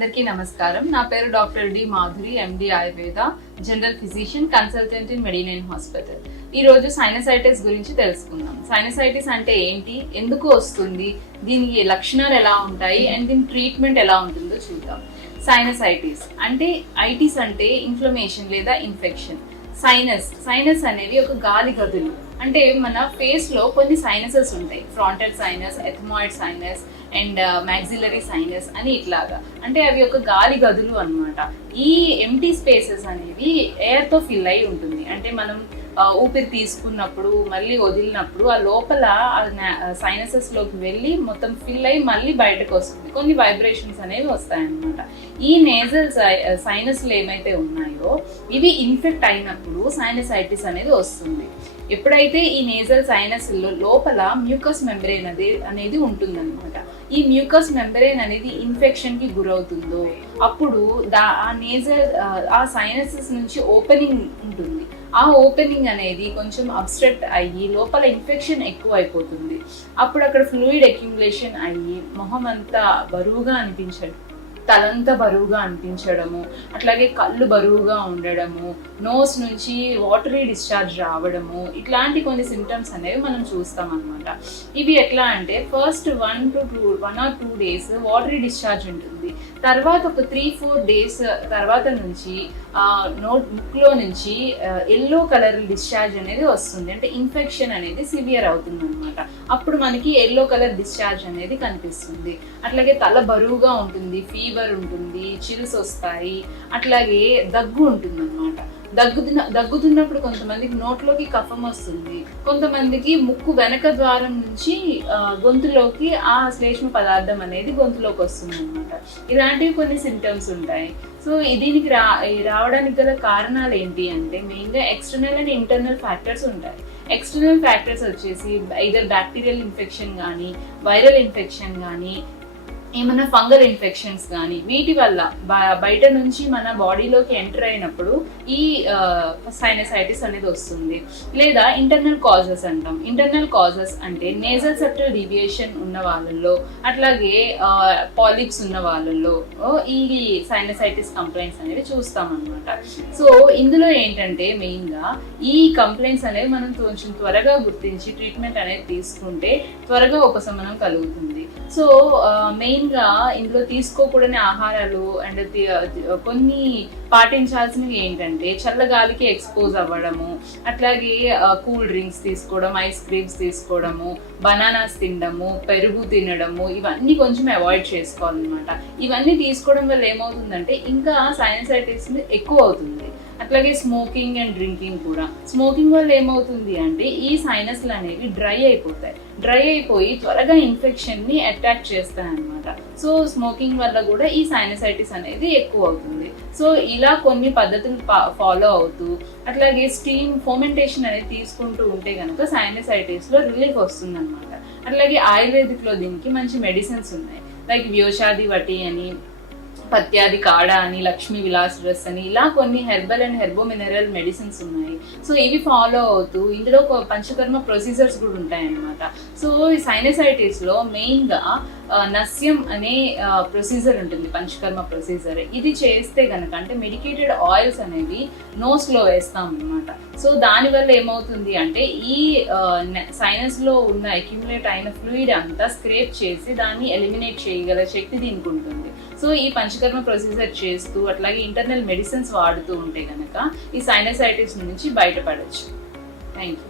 అందరికీ నమస్కారం. నా పేరు doctor D Madhuri, MD Ayurveda, general physician, consultant in మెడినైన్ హాస్పిటల్. ఈ రోజు సైనసైటిస్ గురించి తెలుసుకుందాం. సైనసైటిస్ అంటే ఏంటి, ఎందుకు వస్తుంది, దీనికి లక్షణాలు ఎలా ఉంటాయి అండ్ దీని ట్రీట్మెంట్ ఎలా ఉంటుందో చూద్దాం. సైనసైటిస్ అంటే ఐటిస్ అంటే ఇన్ఫ్లమేషన్ లేదా ఇన్ఫెక్షన్. సైనస్ అనేవి ఒక గాలి గదులు. అంటే మన ఫేస్ లో కొన్ని సైనసెస్ ఉంటాయి, frontal sinus, ఎథమాయిడ్ sinus and maxillary sinus అని ఇట్లాగా. అంటే అవి ఒక గాలి గదులు అన్నమాట. ఈ ఎంటీ స్పేసెస్ అనేవి ఎయిర్ తో ఫిల్ అయి ఉంటుంది. అంటే మనం ఊపిరి తీసుకున్నప్పుడు మళ్ళీ వదిలినప్పుడు ఆ లోపల సైనసెస్ లోకి వెళ్ళి మొత్తం ఫిల్ అయ్యి మళ్ళీ బయటకు వస్తుంది. కొన్ని వైబ్రేషన్స్ అనేవి వస్తాయన్నమాట. ఈ నేజల్ సైనస్లు ఏమైతే ఉన్నాయో ఇవి ఇన్ఫెక్ట్ అయినప్పుడు సైనసైటిస్ అనేది వస్తుంది. ఎప్పుడైతే ఈ నేజల్ సైనస్ లోపల మ్యూకస్ మెంబ్రేన్ అనేది ఉంటుందన్నమాట. ఈ మ్యూకస్ మెంబ్రేన్ అనేది ఇన్ఫెక్షన్ కి గురవుతుందో అప్పుడు ఆ సైనసెస్ నుంచి ఓపెనింగ్ ఉంటుంది. ఆ ఓపెనింగ్ అనేది కొంచెం అబ్స్ట్రక్ట్ అయ్యి లోపల ఇన్ఫెక్షన్ ఎక్కువ అయిపోతుంది. అప్పుడు అక్కడ ఫ్లూయిడ్ అక్యుములేషన్ అయ్యి మొహం అంతా బరువుగా అనిపించడం, తలంతా బరువుగా అనిపించడము, అట్లాగే కళ్ళు బరువుగా ఉండడము, నోస్ నుంచి వాటరీ డిశ్చార్జ్ రావడము, ఇట్లాంటి కొన్ని సిమ్టమ్స్ అనేవి మనం చూస్తాం అనమాట. ఇవి ఎట్లా అంటే first 1 or 2 days watery discharge ఉంటుంది. తర్వాత ఒక 3-4 days తర్వాత నుంచి ముక్కులో నుంచి ఎల్లో కలర్ డిశ్చార్జ్ అనేది వస్తుంది. అంటే ఇన్ఫెక్షన్ అనేది సివియర్ అవుతుంది అనమాట. అప్పుడు మనకి ఎల్లో కలర్ డిశ్చార్జ్ అనేది కనిపిస్తుంది. అట్లాగే తల బరువుగా ఉంటుంది, ఫీవర్ ఉంటుంది, చిల్స్ వస్తాయి, అట్లాగే దగ్గు ఉంటుంది అనమాట. దగ్గుతున్నప్పుడు కొంతమందికి నోట్లోకి కఫం వస్తుంది, కొంతమందికి ముక్కు వెనక ద్వారం నుంచి గొంతులోకి ఆ శ్లేష్మ పదార్థం అనేది గొంతులోకి వస్తుంది అనమాట. ఇలాంటివి కొన్ని సిమ్టమ్స్ ఉంటాయి. సో దీనికి రావడానికి గల కారణాలు ఏంటి అంటే మెయిన్గా ఎక్స్టర్నల్ అండ్ ఇంటర్నల్ ఫ్యాక్టర్స్ ఉంటాయి. ఎక్స్టర్నల్ ఫ్యాక్టర్స్ వచ్చేసి ఐదర్ బ్యాక్టీరియల్ ఇన్ఫెక్షన్ కానీ, వైరల్ ఇన్ఫెక్షన్ కానీ, ఏమైనా ఫంగల్ ఇన్ఫెక్షన్స్ కానీ, వీటి వల్ల బయట నుంచి మన బాడీలోకి ఎంటర్ అయినప్పుడు ఈ సైనసైటిస్ అనేది వస్తుంది. లేదా ఇంటర్నల్ కాజెస్ అంటాం. ఇంటర్నల్ కాజెస్ అంటే నేజల్ సెప్టల్ డీవియేషన్ ఉన్న వాళ్ళల్లో, అట్లాగే పాలిప్స్ ఉన్న వాళ్ళల్లో ఈ సైనసైటిస్ కంప్లైంట్స్ అనేవి చూస్తాం అనమాట. సో ఇందులో ఏంటంటే మెయిన్గా ఈ కంప్లైంట్స్ అనేవి మనం కొంచెం త్వరగా గుర్తించి ట్రీట్మెంట్ అనేది తీసుకుంటే త్వరగా ఉపశమనం కలుగుతుంది. సో మెయిన్గా ఇందులో తీసుకోకూడని ఆహారాలు అండ్ కొన్ని పాటించాల్సినవి ఏంటంటే చల్లగాలికి ఎక్స్పోజ్ అవ్వడము, అట్లాగే కూల్ డ్రింక్స్ తీసుకోవడం, ఐస్ క్రీమ్స్ తీసుకోవడము, బనానాస్ తినడము, పెరుగు తినడము, ఇవన్నీ కొంచెం అవాయిడ్ చేసుకోవాలన్నమాట. ఇవన్నీ తీసుకోవడం వల్ల ఏమవుతుందంటే ఇంకా సైనసైటిస్ ఎక్కువ అవుతుంది. అట్లాగే స్మోకింగ్ అండ్ డ్రింకింగ్ కూడా. స్మోకింగ్ వల్ల ఏమవుతుంది అంటే ఈ సైనస్లు అనేవి డ్రై అయిపోయి త్వరగా ఇన్ఫెక్షన్ ని అటాక్ చేస్తాయి అనమాట. సో స్మోకింగ్ వల్ల కూడా ఈ సైనసైటిస్ అనేది ఎక్కువ అవుతుంది. సో ఇలా కొన్ని పద్ధతులు ఫాలో అవుతూ అట్లాగే స్టీమ్ ఫోమెంటేషన్ అనేది తీసుకుంటూ ఉంటే కనుక సైనసైటిస్ లో రిలీఫ్ వస్తుంది అనమాట. అట్లాగే ఆయుర్వేదిక్ లో దీనికి మంచి మెడిసిన్స్ ఉన్నాయి. లైక్ వ్యోషాది వటి అని, పత్యాది కాడ అని, లక్ష్మీ విలాస్ డ్రెస్ అని, ఇలా కొన్ని herbal and herbo mineral medicines ఉన్నాయి. సో ఇవి ఫాలో అవుతూ ఇందులో పంచకర్మ ప్రొసీజర్స్ కూడా ఉంటాయి అన్నమాట. సో ఈ సైనసైటిస్ లో మెయిన్ గా నస్యం అనే ప్రొసీజర్ ఉంటుంది, పంచకర్మ ప్రొసీజర్. ఇది చేస్తే గనక అంటే మెడికేటెడ్ ఆయిల్స్ అనేవి నోస్ లో వేస్తాం అనమాట. సో దానివల్ల ఏమవుతుంది అంటే ఈ సైనస్ లో ఉన్న అక్యుములేట్ అయిన ఫ్లూయిడ్ అంతా స్క్రేప్ చేసి దాన్ని ఎలిమినేట్ చేయగల శక్తి దీనికి ఉంటుంది. సో ఈ పంచకర్మ ప్రొసీజర్ చేస్తూ అట్లాగే ఇంటర్నల్ మెడిసిన్స్ వాడుతూ ఉంటే గనక ఈ సైనసైటిస్ నుంచి బయటపడవచ్చు. Thank you.